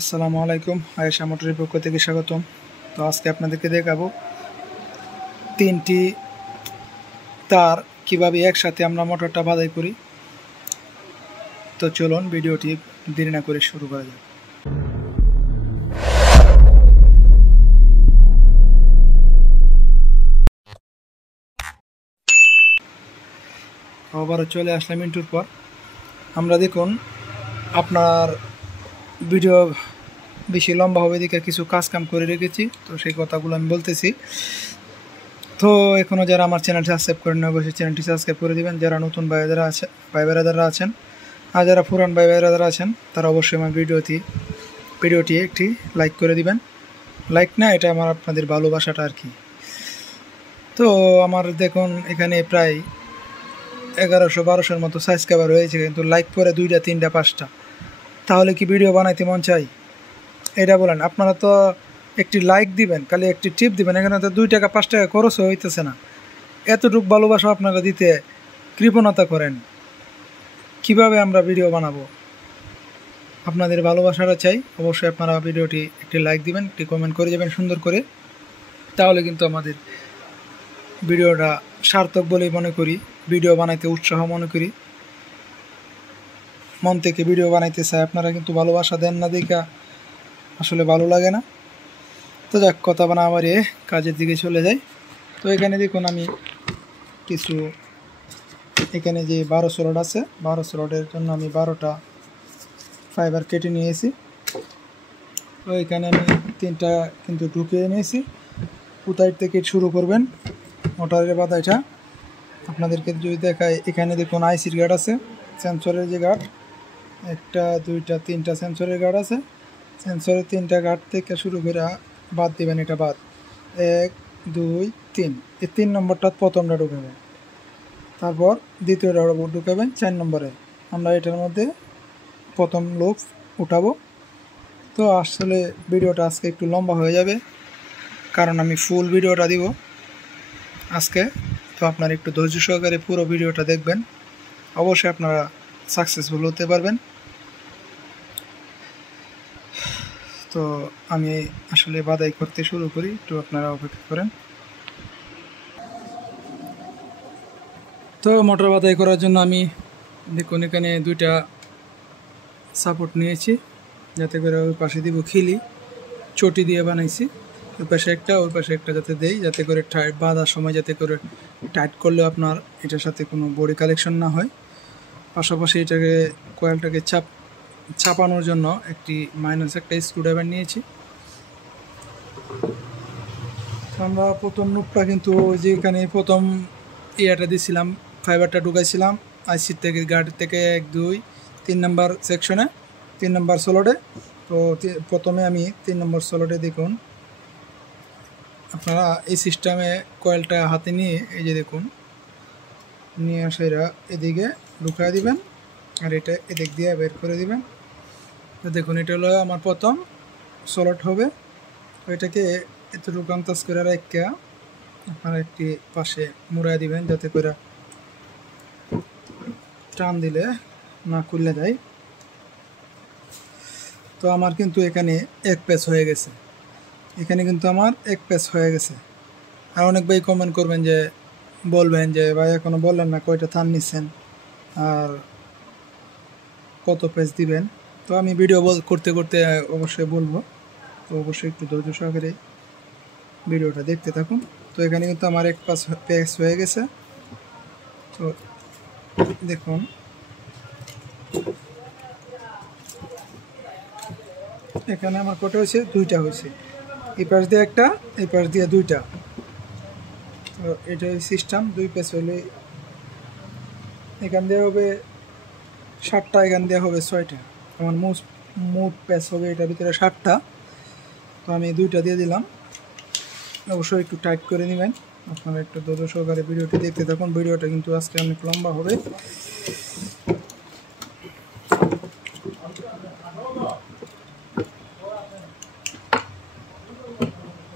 আসসালামু আলাইকুম, আয়েশা মোটরের পক্ষ থেকে স্বাগতম। তো আজকে আপনাদেরকে দেখাবো তিনটি তার কিভাবে একসাথে আমরা মোটরটা বাঁধাই করি। তো চলুন ভিডিওটি দেরি না করে শুরু করা যাক। আবারও চলে আসলাম ইন্টুর পর। আমরা দেখুন আপনার ভিডিও বেশি লম্বা হবে দিকে কিছু কাম করে রেখেছি, তো সেই কথাগুলো আমি বলতেছি। তো এখনও যারা আমার চ্যানেলটি সাবস্ক্রাইব করেন না, অবশ্যই চ্যানেলটি সাবস্ক্রাইব করে দিবেন। যারা নতুন ভাই বেড়াদাররা আছেন আর যারা পুরান ভাই বেড়াদাররা আছেন তারা অবশ্যই আমার ভিডিওটি একটি লাইক করে দিবেন। লাইক না, এটা আমার আপনাদের ভালোবাসাটা আর কি। তো আমার দেখুন এখানে প্রায় 1100-1200-র মতো সাবস্ক্রাইবার হয়েছে, কিন্তু লাইক পরে 2টা 3টা 5টা, তাহলে কি ভিডিও বানাইতে মন চাই? এটা বলেন। আপনারা তো একটি লাইক দিবেন, খালি একটি টিপ দিবেন, এখানে তো 2 টাকা 5 টাকা খরচও হইতেছে না। এতটুকু ভালোবাসা আপনারা দিতে কৃপণতা করেন, কিভাবে আমরা ভিডিও বানাবো? আপনাদের ভালোবাসাটা চাই। অবশ্যই আপনারা ভিডিওটি একটি লাইক দিবেন, একটি কমেন্ট করে যাবেন সুন্দর করে, তাহলে কিন্তু আমাদের ভিডিওটা সার্থক বলেই মনে করি, ভিডিও বানাইতে উৎসাহ মনে করি, মন থেকে ভিডিও বানাইতে চাই। আপনারা কিন্তু ভালোবাসা দেন না, দেখা আসলে ভালো লাগে না। তো যাক, কথা বানা আবার কাজের দিকে চলে যাই। তো এখানে দেখুন আমি কিছু, এখানে যে 1200 রড আছে, 1200 রডের জন্য আমি 12টা ফাইবার কেটে নিয়েছি। তো এখানে আমি 3টা কিন্তু ঢুকিয়ে নিয়েছি। কোথায় থেকে শুরু করবেন মোটরের বাধাইটা আপনাদেরকে যদি দেখায়, এখানে দেখুন আইসির গার্ড আছে, সেন্সরের যে গার্ড, 1টা 2টা 3টা সেন্সরের গার্ড আছে। সেন্সরের 3টা গার্ড থেকে শুরু করে বাদ দিবেন, এটা বাদ 1 2 3, এই 3 নম্বরটা প্রথমটা ঢুকাবেন, তারপর দ্বিতীয়টা ঢুকাবেন 4 নম্বরে। আমরা এটার মধ্যে প্রথম লুপ উঠাবো। তো আসলে ভিডিওটা আজকে একটু লম্বা হয়ে যাবে, কারণ আমি ফুল ভিডিওটা দিব আজকে। তো আপনারা একটু ধৈর্য সহকারে পুরো ভিডিওটা দেখবেন, অবশ্যই আপনারা সাকসেসফুল হতে পারবেন। তো আমি আসলে বাধাই করতে শুরু করি, একটু আপনারা অপেক্ষা করেন। তো মোটর বাধাই করার জন্য আমি দেখুন এখানে 2টা সাপোর্ট নিয়েছি, যাতে করে ওই পাশে দিব খিলি, চটি দিয়ে বানাইছি। ওই পাশে একটা, ওই পাশে একটা যাতে দেই, যাতে করে টাইট বাঁধার সময় যাতে করে টাইট করলে আপনার এটার সাথে কোনো বডি কালেকশন না হয়। পাশাপাশি এটাকে কয়েলটাকে চাপানোর জন্য একটা স্ক্রুড্রাইভার নিয়েছি। আমরা প্রথম লুপটা কিন্তু ওই যে এখানে প্রথম ইয়াটা দিয়েছিলাম, ফাইবারটা ঢুকাইছিলাম আইসির থেকে, গার্ড থেকে 1 2 3 নম্বর সেকশনে, 3 নম্বর সোলোডে। তো প্রথমে আমি 3 নম্বর সোলোডে দেখুন, আপনারা এই সিস্টেমে কয়েলটা হাতে নিয়ে, এই যে দেখুন নিয়ে আসে এরা এদিকে ঢুকাই দিবেন, আর এটা এদিক দিয়ে বের করে দিবেন। তো দেখুন এটা হলো আমার প্রথম সোলট হবে। এটাকে এতটুকু আন্দাজ করে রেখে আপনারা একটি পাশে মুড়াই দিবেন, যাতে করে টান দিলে না খুললে যায়। তো আমার কিন্তু এখানে 1 পেস হয়ে গেছে, এখানে কিন্তু আমার 1 পেস হয়ে গেছে। আর অনেক ভাই কমেন্ট করবেন, যে বলবেন যে ভাই এখনও বললেন না কয়টা থান নিচ্ছেন আর কত পেজ দিবেন। তো আমি ভিডিও করতে করতে অবশ্যই বলবো, তো অবশ্যই একটু ধৈর্য সহকারে ভিডিওটা দেখতে থাকুন। তো এখানে কিন্তু আমার 1 পেজ হয়ে গেছে। তো দেখুন এখানে আমার কটা হয়েছে, 2টা হয়েছে, এই পাশ দিয়ে একটা, এই পাশ দিয়ে 2টা। তো এটা সিস্টেম, 2 পেজ হলে এখান দিয়ে হবে 7টা, এখান দিয়ে হবে 6টা। আমার মোট পেজ হবে এটার ভিতরে 7টা। তো আমি 2টা দিয়ে দিলাম। অবশ্যই একটু টাইট করে নেবেন, আপনারা একটু ধৈর্য সহকারে ভিডিওটি দেখতে থাকুন। ভিডিওটা কিন্তু আজকে অনেক লম্বা হবে।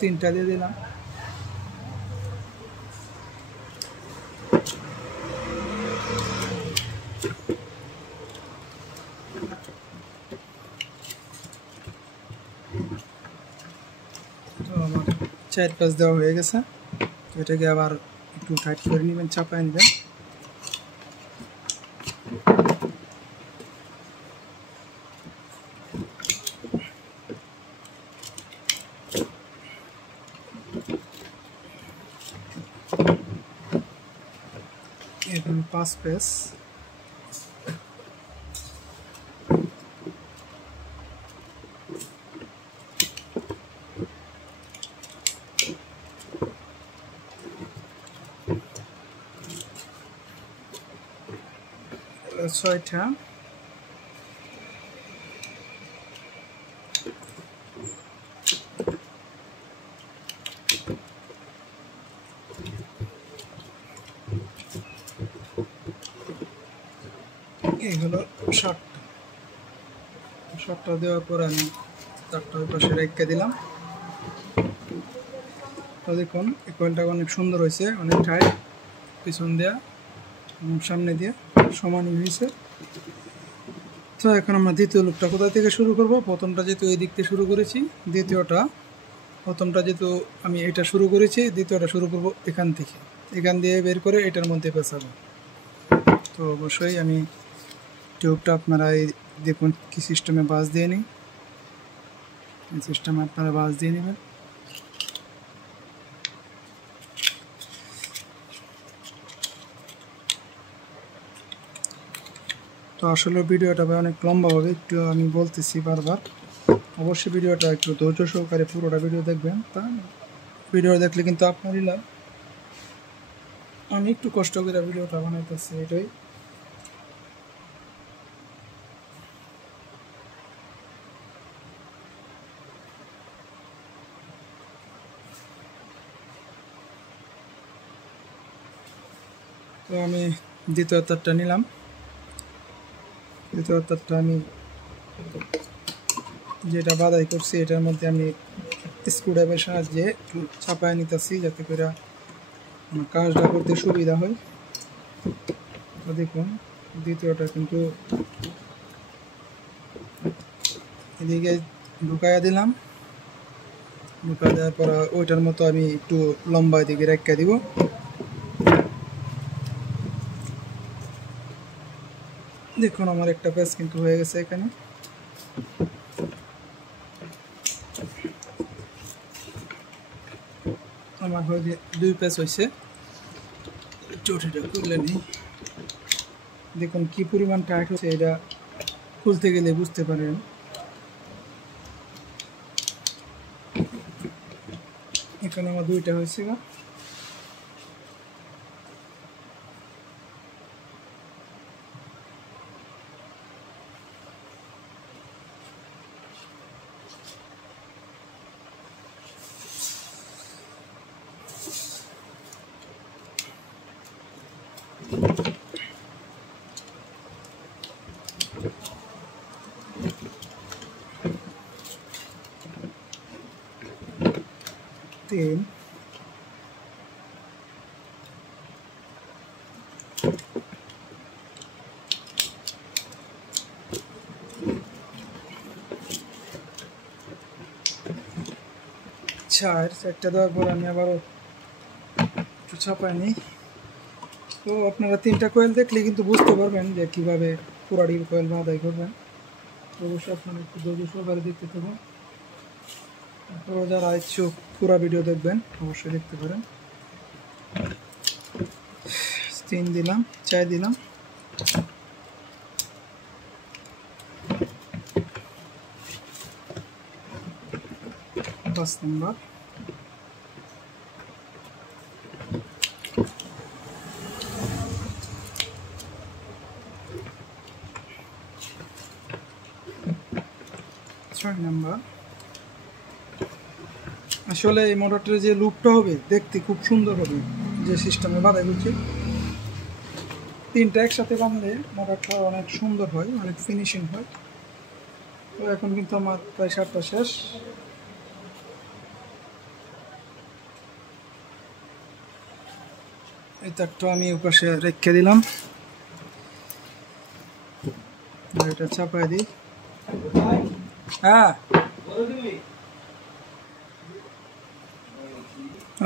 তিনটা দিয়ে দিলাম। 4 পাশ দেওয়া হয়ে গেছে। এটাকে আবার একটু টাইট করে নেবেন, চাপায় নেবেন। এখন 5 পেজ ছয়টা এই হলো 7টা দেওয়ার পর আমি 4টা ওই পাশে রেখে দিলাম। তো দেখুন এই কয়েলটা অনেক সুন্দর হয়েছে, অনেক টাইট, পিছন দেওয়া সামনে দিয়ে সমানই হয়েছে। তো এখন আমরা দ্বিতীয় লুপটা কোথা থেকে শুরু করব? প্রথমটা যেহেতু এই দিক থেকে শুরু করেছি, প্রথমটা যেহেতু আমি এটা শুরু করেছি, দ্বিতীয়টা শুরু করব এখান থেকে, এখান দিয়ে বের করে এটার মধ্যে পেঁচাবো। তো অবশ্যই আমি টিউবটা আপনারা এই দেখুন কি সিস্টেমে বাস দিয়ে নিই, এই সিস্টেমে আপনারা বাস দিয়ে নেবেন। তো আসলে ভিডিওটা অনেক লম্বা হবে, একটু আমি বলতেছি বারবার, অবশ্যই ভিডিওটা একটু ধৈর্য সহকারে পুরোটা ভিডিও দেখবেন। তা ভিডিও দেখলে কিন্তু আপনারই লাভ। আমি একটু কষ্ট করে ভিডিওটা বানাইতেছি, এটাই। তো আমি দ্বিতীয় তারটা নিলাম। দ্বিতীয় তারটা আমি যেটা বাধাই করছি এটার মধ্যে আমি স্ক্রুড্রাইভারের সাহায্যে একটু চাপায় নিতেছি, যাতে করে আমার কাজটা করতে সুবিধা হয়। তো দেখুন দ্বিতীয়টা কিন্তু এদিকে ঢুকাইয়া দিলাম, ঢুকাই দেওয়ার পর ওইটার মতো আমি একটু লম্বা এদিকে রেখে দিব। দেখুন আমার একটা পেজ কিন্তু হয়ে গেছে এখানে। আমার হয়ে 2 পেজ হয়েছে। চটিটা খুললে নেই, দেখুন কি পরিমাণ টাইট হচ্ছে, এটা খুলতে গেলে বুঝতে পারেন। এখানে আমার 2টা হয়েছে। তিন, চারটা দেওয়ার পর আমি আবারও একটু চাপাই নিই। তো আপনারা 3টা কয়েল দেখলে কিন্তু বুঝতে পারবেন যে কীভাবে পুরাটি কয়েল বাঁধাই করবেন। অবশ্যই আপনারা একটু ধৈর্য সহকারে দেখতে থাকুন। তারপরে যারা ইচ্ছুক পুরো ভিডিও দেখবেন অবশ্যই দেখতে পারেন। 3 দিলাম, 4 দিলাম, 5 নম্বর, 6 নম্বর। আসলে এই মোটরটার যে লুপটা হবে দেখতে খুব সুন্দর হবে, যে সিস্টেমে বাঁধা করছে। 3টা একসাথে বাঁধলে মোটরটা অনেক সুন্দর হয়, অনেক ফিনিশিং হয়। তো এখন কিন্তু আমার প্রায় 7টা শেষ। এই তারটা আমি ওপাশে রেখে দিলাম, এটা চাপাই দিই। হ্যাঁ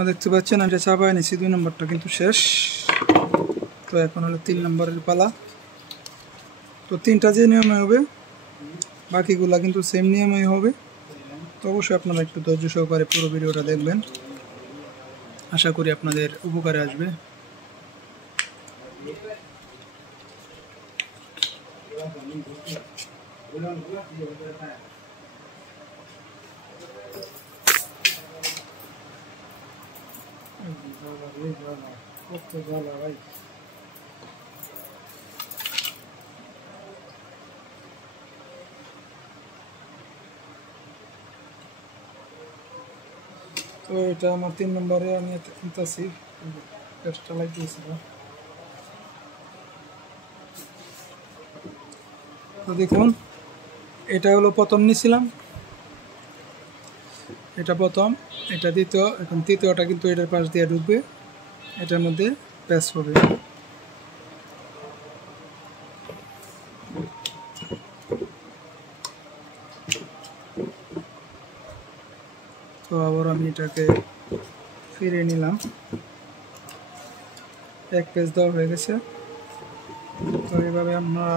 দেখতে পাচ্ছেন এটা চাপায় নিচ্ছি, 2 নম্বরটা কিন্তু শেষ। তো এখন হলো 3 নম্বরের পালা। তো 3টা যে নিয়মে হবে বাকিগুলা কিন্তু সেম নিয়মেই হবে। তো অবশ্যই আপনারা একটু ধৈর্য সহকারে পুরো ভিডিওটা দেখবেন, আশা করি আপনাদের উপকারে আসবে। তো এটা আমার 3 নম্বরে আমি নিতেছি, টেস্টটা লাগিয়েছিলাম। তো দেখুন এটা হলো প্রথম নিছিলাম, এটা প্রথম, এটা দ্বিতীয়, এখন তৃতীয়টা কিন্তু এটার পাশ দিয়ে ঢুকবে, এটার মধ্যে প্যাচ হবে। তো আবার আমি এটাকে ফিরে নিলাম, এক পেজ দেওয়া হয়ে গেছে। তো এইভাবে আমরা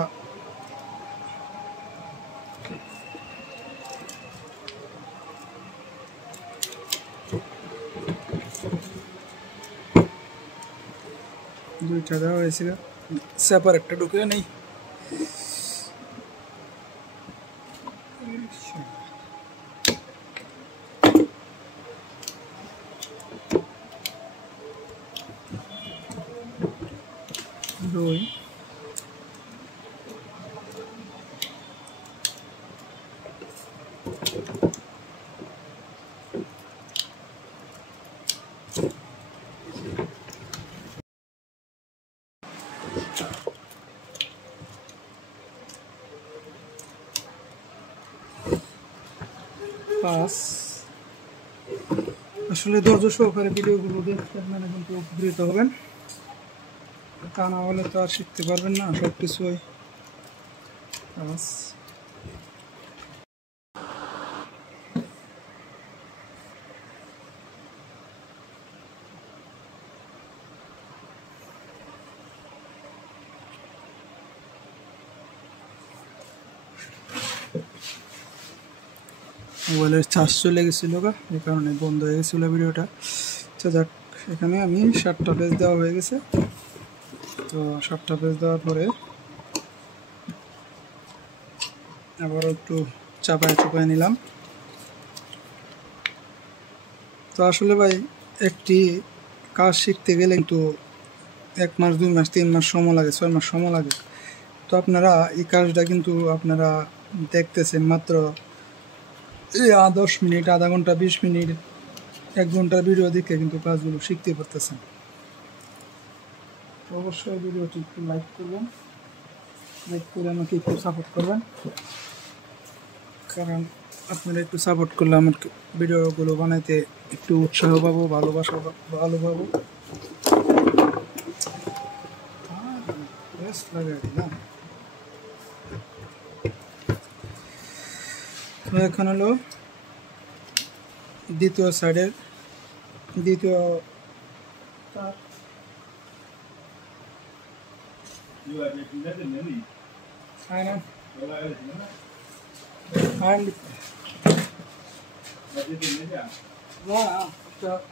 দুইটা দেওয়া হয়েছিল, সেপার একটা ঢুকে নেই। দুই পাঁচ। আসলে ধৈর্য সহকারে ভিডিওগুলো দেখতে আপনারা কিন্তু উপকৃত হবেন, তা না হলে তো আর শিখতে পারবেন না সব কিছুই। পাঁচ, মোবাইলের চার্জ চলে গেছিলো, এই কারণে বন্ধ হয়ে গেছিলো ভিডিওটা। তো যাক, এখানে আমি 7টা পেজ দেওয়া হয়ে গেছে। তো 7টা পেজ দেওয়ার পরে আবার একটু চাপায় নিলাম। তো আসলে ভাই একটি কাজ শিখতে গেলে কিন্তু 1 মাস 2 মাস 3 মাস সময় লাগে, 6 মাস সময় লাগে। তো আপনারা এই কাজটা কিন্তু আপনারা দেখতেছেন মাত্র 10 মিনিট, আধা ঘন্টা, 20 মিনিট, 1 ঘন্টার ভিডিও দেখে কিন্তু কাজগুলো শিখতে পারতেছেন। তো অবশ্যই ভিডিওটি একটু লাইক করবেন, লাইক করে আমাকে একটু সাপোর্ট করবেন, কারণ আপনারা একটু সাপোর্ট করলে আমার ভিডিওগুলো বানাইতে একটু উৎসাহ পাবো, ভালোবাসা ভালো পাবো। তো এখন হলো দ্বিতীয় সাইডের দ্বিতীয়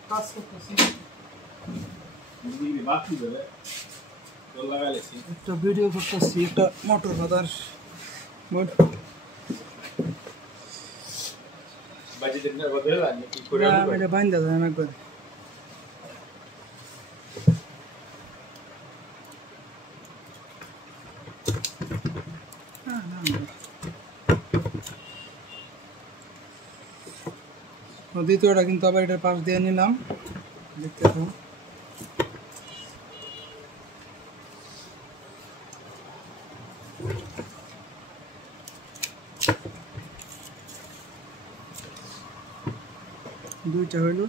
কাজ করতেছি, একটা ভিডিও করতেছি, একটা মোটর বাজার এটা বাইন্দা যায় না একবার। দ্বিতীয়টা কিন্তু আবার এটার পাশ দিয়ে নিলাম, দেখতে থাকুন। দুইটা হইল।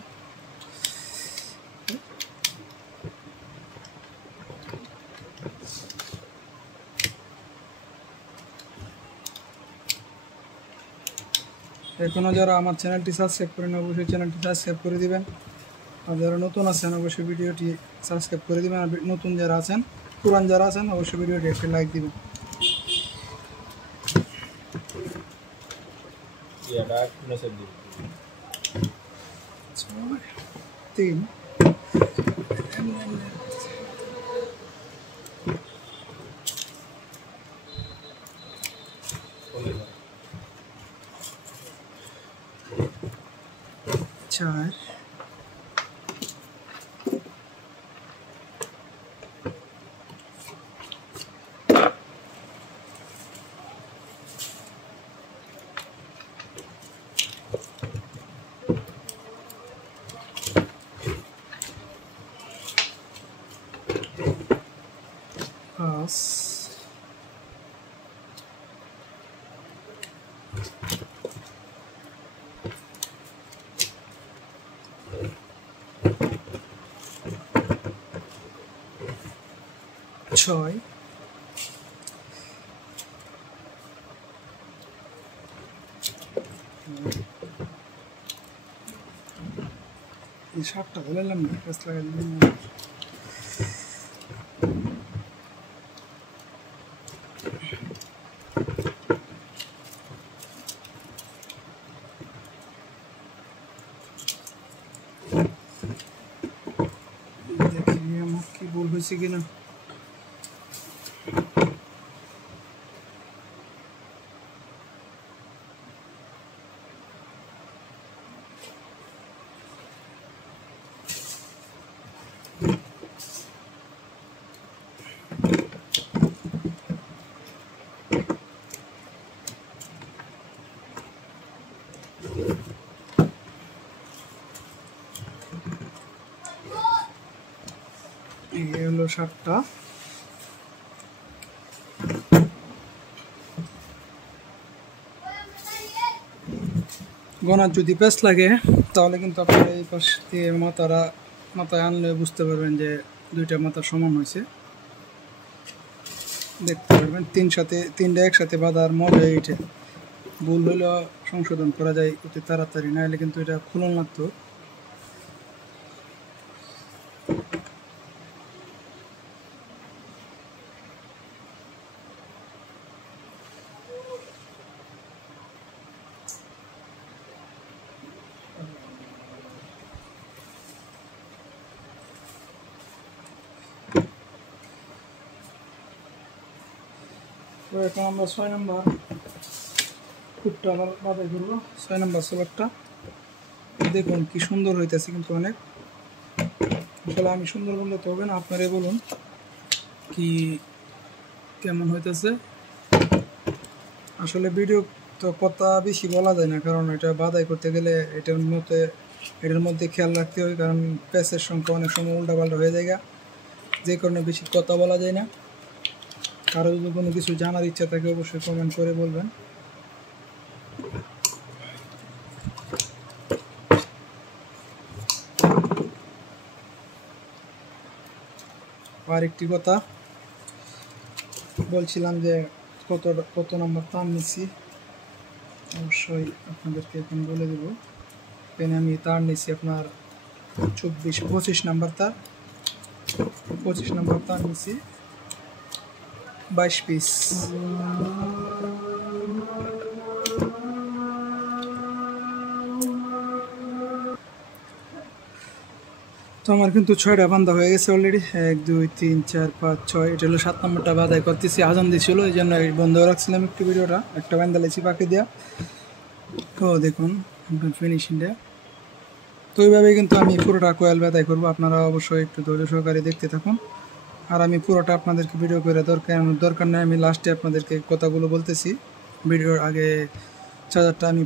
এখনো যারা আমার চ্যানেলটি সাবস্ক্রাইব করেন অবশ্যই চ্যানেলটি সাবস্ক্রাইব করে দিবেন, আর যারা নতুন আছেন অবশ্যই ভিডিওটি সাবস্ক্রাইব করে দিবেন, আর নতুন যারা আছেন পুরান যারা আছেন অবশ্যই ভিডিওটি একটা লাইক দিবেন। 3 4 5 6 এই 7টা ধরলাম না, গাছ লাগালাম। দেখি আমার কি ভুল হয়েছে কিনা। এই হলো 7টা। গনার যদি পেঁচ লাগে তাহলে কিন্তু আপনারা এই পাশ দিয়ে মাথায় আনলে বুঝতে পারবেন যে 2টা মাথা সমান হয়েছে, দেখতে পারবেন। 3টা একসাথে বাঁধার মজা এইটা। ভুল হলেও সংশোধন করা যায় অতি তাড়াতাড়ি, নাহলে কিন্তু এটা খুলন লাগতো। তো এখন আমরা 6 নম্বর ফুটটা আবার বাঁধাই করবো। 6 নম্বর সোলারটা দেখুন কি সুন্দর হইতেছে, কিন্তু অনেক। আসলে আমি সুন্দর বললে তো হবে না, আপনারাই বলুন কি কেমন হইতেছে। আসলে ভিডিও তো কথা বেশি বলা যায় না, কারণ এটা বাঁধাই করতে গেলে এটার মধ্যে খেয়াল রাখতে হয়, কারণ প্যাচের সংখ্যা অনেক সময় উল্টাপাল্টা হয়ে যায়, যে কারণে বেশি কথা বলা যায় না। কারো যদি কোনো কিছু জানার ইচ্ছা থাকে অবশ্যই কমেন্ট করে বলবেন। আর একটি কথা বলছিলাম যে কত নম্বর তার নিচ্ছি অবশ্যই আপনাদেরকে এখন বলে দেব। এখানে আমি তার নিচ্ছি আপনার 25 নম্বর তার, 25 নম্বর তার নিচ্ছি 22 পিস। তো আমার কিন্তু 6টা বান্ধা হয়ে গেছে অলরেডি। 1 2 3 4 5 6, এটা হলো 7 নম্বরটা বাঁধাই করতেছি। আজান দিয়েছিল এই জন্য বন্ধ রাখছিলাম একটু ভিডিওটা, একটা বান্ধা লেছি পাখি দেওয়া। তো দেখুন ফিনিশিংটা। তো এইভাবে কিন্তু আমি পুরোটা কোয়েল বাঁধাই করবো, আপনারা অবশ্যই একটু ধৈর্য সহকারে দেখতে থাকুন। আর আমি পুরোটা আপনাদেরকে ভিডিও করে দরকার নেই, আমি লাস্টে আপনাদেরকে কথাগুলো বলতেছি। ভিডিওর আগে চার্জারটা আমি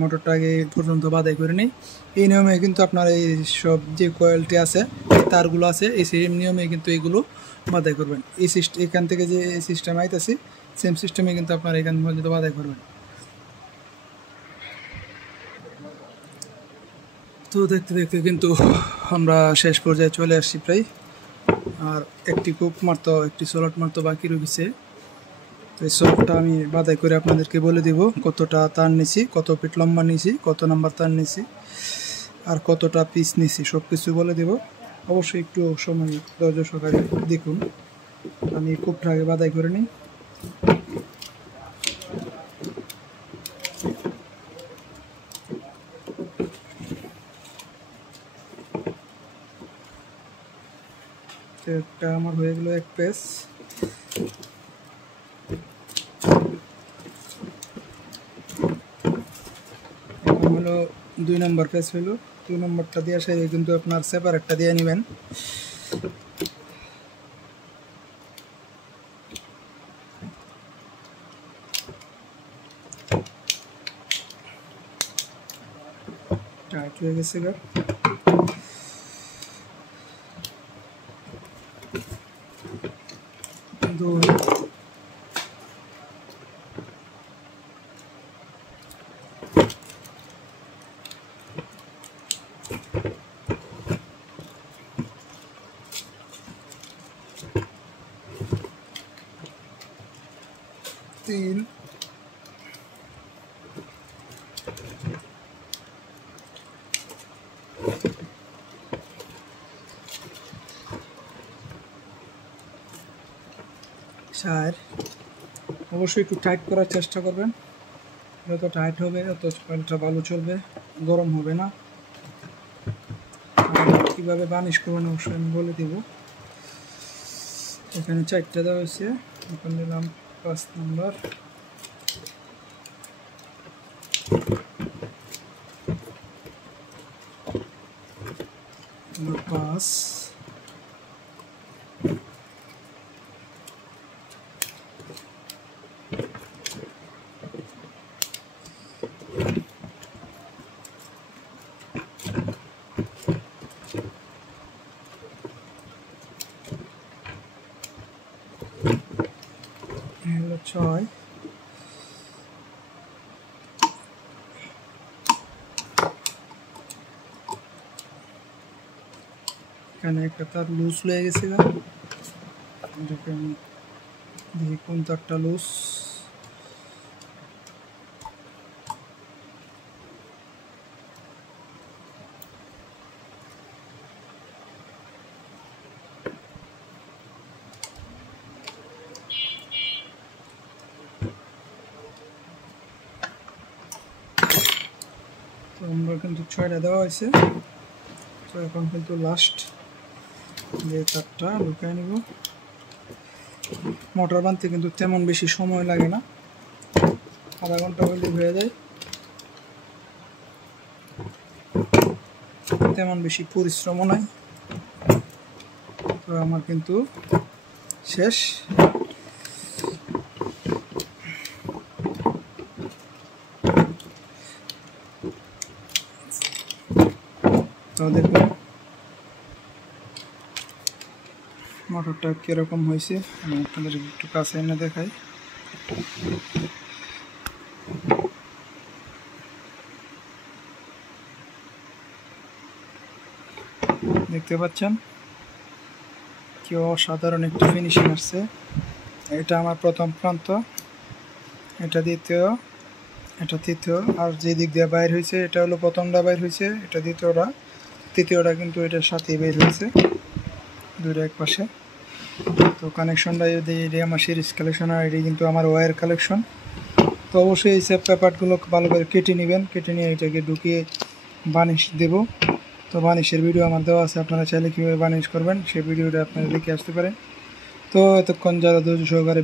মোটরটা আগে পর্যন্ত বাঁধাই করে নিই। এই নিয়মে কিন্তু আপনার এই সব যে কয়েলটি আছে, তারগুলো আছে, এই সেম নিয়মে কিন্তু এইগুলো বাঁধাই করবেন। এখান থেকে যে সিস্টেম আইতেছি সেম সিস্টেমে কিন্তু আপনার এখান পর্যন্ত বাঁধাই করবেন। তো দেখতে দেখতে কিন্তু আমরা শেষ পর্যায়ে চলে আসছি প্রায়। আর একটি কুক মারতো, একটি সোলাট মারতো বাকি রয়েছে। তো এই সোলাটটা আমি বাঁধাই করে আপনাদেরকে বলে দিব কতটা তার নিছি, কত ফিট লম্বা নিছি, কত নাম্বার তার নিছি। আর কতটা পিস নিছি সব কিছু বলে দেব। অবশ্যই একটু সময় ধৈর্য সহকারে দেখুন। আমি কোপটা আগে বাদাই করে নিই। একটা আমার হয়ে গেল এক পেজ। এখন হলো 2 নম্বর পেজ হলো। 2 নম্বরটা দিয়ে আসে কিন্তু আপনার সেপারেটটা দিয়ে নেবেন। টাইট হয়ে গেছে গা। কিন্তু তিন চার। অবশ্যই একটু টাইট করার চেষ্টা করবেন। যত টাইট হবে তত কয়েলটা ভালো চলবে, গরম হবে না। আর কীভাবে বার্নিশ করবেন অবশ্যই আমি বলে দেব। এখানে 4টা দেওয়া হয়েছে, এখন দিলাম 5 নম্বর। পাঁচ হলো 6। এখানে একটা তার লুজ হয়ে গেছে, এটাকে আমি দেখি কোন তারটা লুজ। তো আমরা কিন্তু 6টা দেওয়া হয়েছে। তো এখন কিন্তু লাস্ট যে তারটা ঢুকাই নিব। মোটর বানতে কিন্তু তেমন বেশি সময় লাগে না, আধা ঘন্টা হলে হয়ে যায়। তেমন বেশি পরিশ্রমও নাই। তো আমার কিন্তু শেষ। তো দেখুন মোটরটা কীরকম হয়েছে, আমি আপনাদের একটু কাছে এনে দেখাই। দেখতে পাচ্ছেন কি অসাধারণ একটু ফিনিশিং আসছে। এটা আমার প্রথম প্রান্ত, এটা দ্বিতীয়, এটা তৃতীয়। আর যে দিক দিয়ে বাইর হয়েছে এটা হলো প্রথমটা বাইর হয়েছে, এটা দ্বিতীয়টা, তৃতীয়টা কিন্তু এটার সাথে বের হয়েছে, দুইটা এক পাশে। তো কানেকশনটা যদি এটি আমার সিরিজ কালেকশন, আর এটি কিন্তু আমার ওয়্যার কালেকশন। তো অবশ্যই এই সেপ পেপারগুলো ভালো করে কেটে নেবেন, কেটে নিয়ে এটাকে ঢুকিয়ে বার্নিশ দেব। তো বার্নিশের ভিডিও আমার দেওয়া আছে, আপনারা চাইলে কীভাবে বার্নিশ করবেন সেই ভিডিওটা আপনারা দেখে আসতে পারেন। তো এতক্ষণ যারা ধৈর্য সহকারে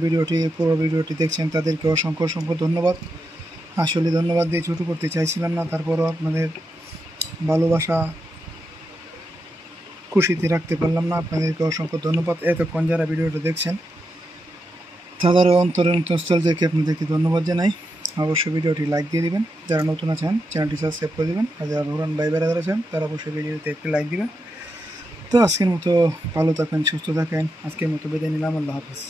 পুরো ভিডিওটি দেখছেন তাদেরকে অসংখ্য অসংখ্য ধন্যবাদ। আসলে ধন্যবাদ দিয়ে ছোটো করতে চাইছিলাম না, তারপরও আপনাদের ভালোবাসা খুশিতে রাখতে পারলাম না। আপনাদেরকে অসংখ্য ধন্যবাদ। এতক্ষণ যারা ভিডিওটা দেখছেন তাদের অন্তরের অন্তঃস্থল থেকে আপনাদেরকে ধন্যবাদ জানাই। অবশ্যই ভিডিওটি লাইক দিয়ে দিবেন, যারা নতুন আছেন চ্যানেলটি সাবস্ক্রাইব করে দেবেন, আর যারা পুরান ভাই বেড়াদার আছেন তারা অবশ্যই ভিডিওতে একটি লাইক দিবেন। তো আজকের মতো ভালো থাকেন, সুস্থ থাকেন। আজকের মতো বিদায় নিলাম। আল্লাহ হাফেজ।